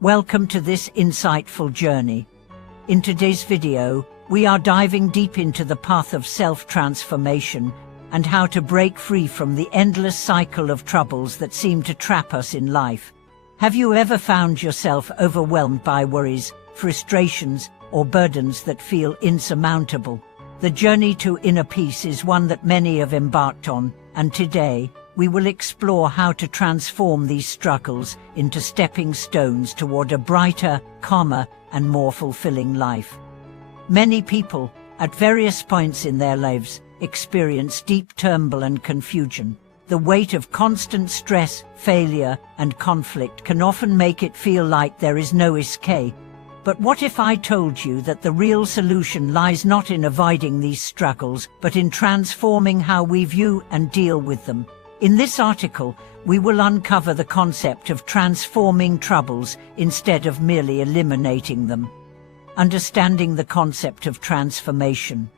Welcome to this insightful journey. In today's video, we are diving deep into the path of self-transformation and how to break free from the endless cycle of troubles that seem to trap us in life. Have you ever found yourself overwhelmed by worries, frustrations, or burdens that feel insurmountable? The journey to inner peace is one that many have embarked on, and today, we will explore how to transform these struggles into stepping stones toward a brighter, calmer, and more fulfilling life. Many people, at various points in their lives, experience deep turmoil and confusion. The weight of constant stress, failure, and conflict can often make it feel like there is no escape. But what if I told you that the real solution lies not in avoiding these struggles, but in transforming how we view and deal with them? In this article, we will uncover the concept of transforming troubles instead of merely eliminating them. Understanding the concept of transformation.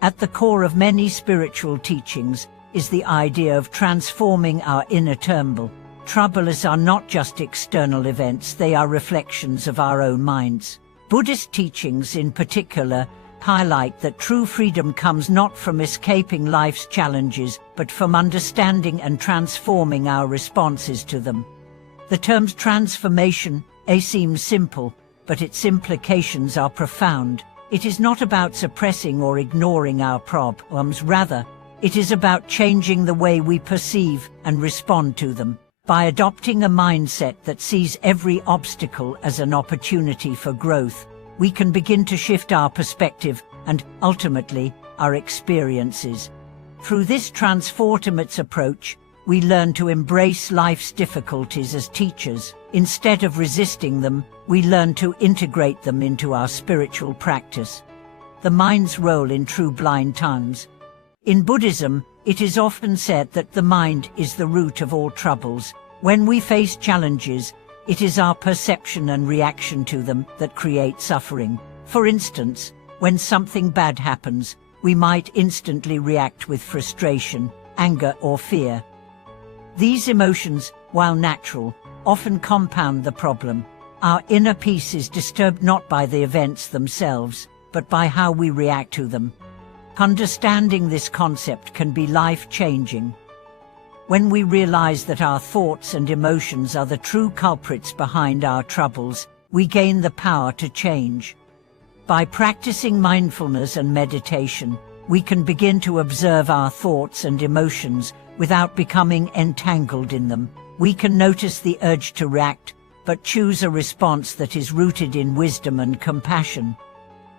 At the core of many spiritual teachings is the idea of transforming our inner turmoil. Troubles are not just external events, they are reflections of our own minds. Buddhist teachings in particular highlight that true freedom comes not from escaping life's challenges, but from understanding and transforming our responses to them. The term transformation seems simple, but its implications are profound. It is not about suppressing or ignoring our problems, rather, it is about changing the way we perceive and respond to them. By adopting a mindset that sees every obstacle as an opportunity for growth, we can begin to shift our perspective and, ultimately, our experiences. Through this transformative approach, we learn to embrace life's difficulties as teachers. Instead of resisting them, we learn to integrate them into our spiritual practice. The mind's role in true blind times. In Buddhism, it is often said that the mind is the root of all troubles. When we face challenges, it is our perception and reaction to them that create suffering. For instance, when something bad happens, we might instantly react with frustration, anger, or fear. These emotions, while natural, often compound the problem. Our inner peace is disturbed not by the events themselves, but by how we react to them. Understanding this concept can be life-changing. When we realize that our thoughts and emotions are the true culprits behind our troubles, we gain the power to change. By practicing mindfulness and meditation, we can begin to observe our thoughts and emotions without becoming entangled in them. We can notice the urge to react, but choose a response that is rooted in wisdom and compassion.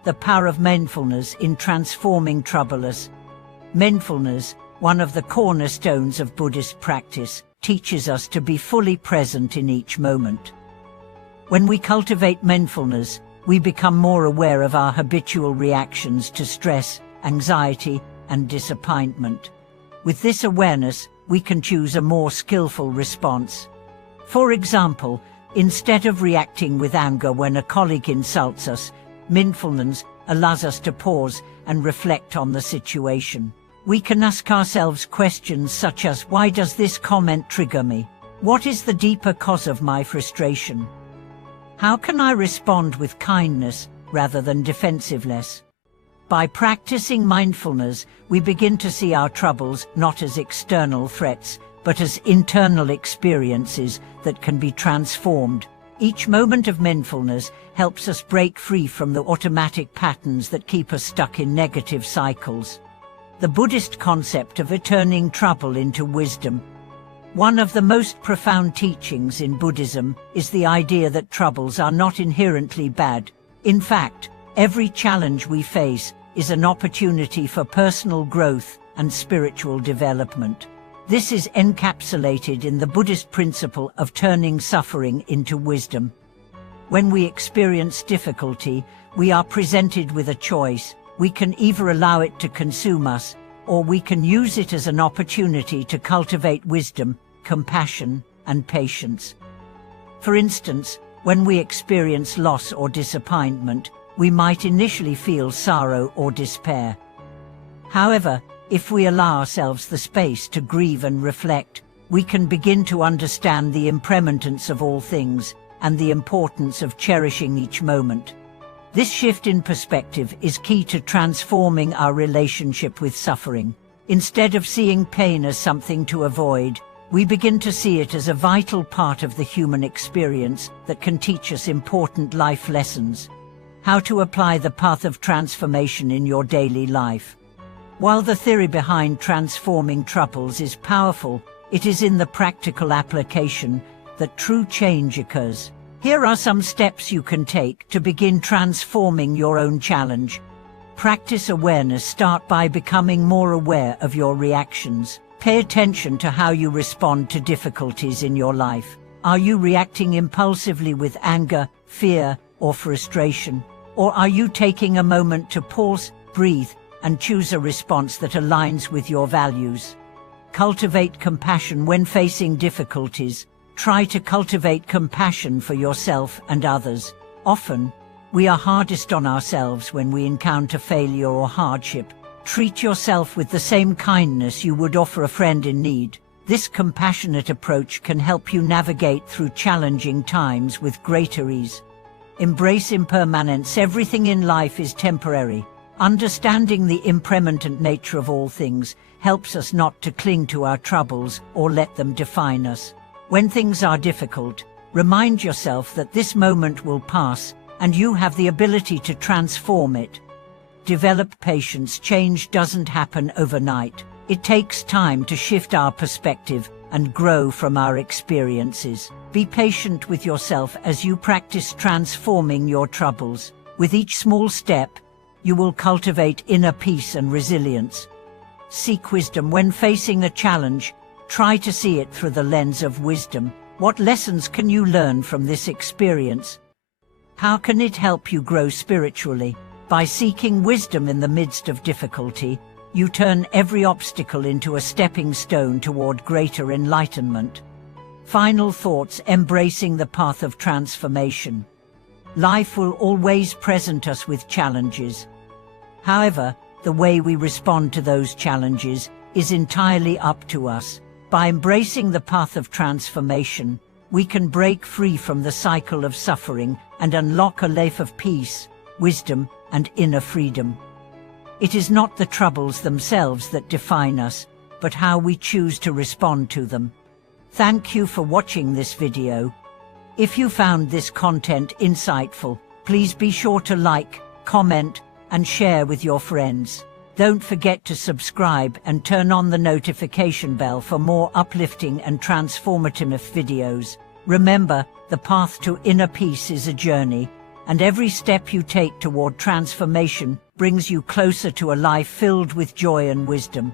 The power of mindfulness in transforming troubles. Mindfulness, one of the cornerstones of Buddhist practice, teaches us to be fully present in each moment. When we cultivate mindfulness, we become more aware of our habitual reactions to stress, anxiety, and disappointment. With this awareness, we can choose a more skillful response. For example, instead of reacting with anger when a colleague insults us, mindfulness allows us to pause and reflect on the situation. We can ask ourselves questions such as, why does this comment trigger me? What is the deeper cause of my frustration? How can I respond with kindness rather than defensiveness? By practicing mindfulness, we begin to see our troubles not as external threats, but as internal experiences that can be transformed. Each moment of mindfulness helps us break free from the automatic patterns that keep us stuck in negative cycles. The Buddhist concept of turning trouble into wisdom. One of the most profound teachings in Buddhism is the idea that troubles are not inherently bad. In fact, every challenge we face is an opportunity for personal growth and spiritual development. This is encapsulated in the Buddhist principle of turning suffering into wisdom. When we experience difficulty, we are presented with a choice. We can either allow it to consume us, or we can use it as an opportunity to cultivate wisdom, compassion, and patience. For instance, when we experience loss or disappointment, we might initially feel sorrow or despair. However, if we allow ourselves the space to grieve and reflect, we can begin to understand the impermanence of all things and the importance of cherishing each moment. This shift in perspective is key to transforming our relationship with suffering. Instead of seeing pain as something to avoid, we begin to see it as a vital part of the human experience that can teach us important life lessons. How to apply the path of transformation in your daily life. While the theory behind transforming troubles is powerful, it is in the practical application that true change occurs. Here are some steps you can take to begin transforming your own challenge. Practice awareness. Start by becoming more aware of your reactions. Pay attention to how you respond to difficulties in your life. Are you reacting impulsively with anger, fear, or frustration? Or are you taking a moment to pause, breathe, and choose a response that aligns with your values? Cultivate compassion when facing difficulties. Try to cultivate compassion for yourself and others. Often, we are hardest on ourselves when we encounter failure or hardship. Treat yourself with the same kindness you would offer a friend in need. This compassionate approach can help you navigate through challenging times with greater ease. Embrace impermanence. Everything in life is temporary. Understanding the impermanent nature of all things helps us not to cling to our troubles or let them define us. When things are difficult, remind yourself that this moment will pass and you have the ability to transform it. Develop patience. Change doesn't happen overnight. It takes time to shift our perspective and grow from our experiences. Be patient with yourself as you practice transforming your troubles. With each small step, you will cultivate inner peace and resilience. Seek wisdom. When facing a challenge, try to see it through the lens of wisdom. What lessons can you learn from this experience? How can it help you grow spiritually? By seeking wisdom in the midst of difficulty, you turn every obstacle into a stepping stone toward greater enlightenment. Final thoughts. Embracing the path of transformation. Life will always present us with challenges. However, the way we respond to those challenges is entirely up to us. By embracing the path of transformation, we can break free from the cycle of suffering and unlock a life of peace, wisdom, and inner freedom. It is not the troubles themselves that define us, but how we choose to respond to them. Thank you for watching this video. If you found this content insightful, please be sure to like, comment, and share with your friends. Don't forget to subscribe and turn on the notification bell for more uplifting and transformative videos. Remember, the path to inner peace is a journey, and every step you take toward transformation brings you closer to a life filled with joy and wisdom.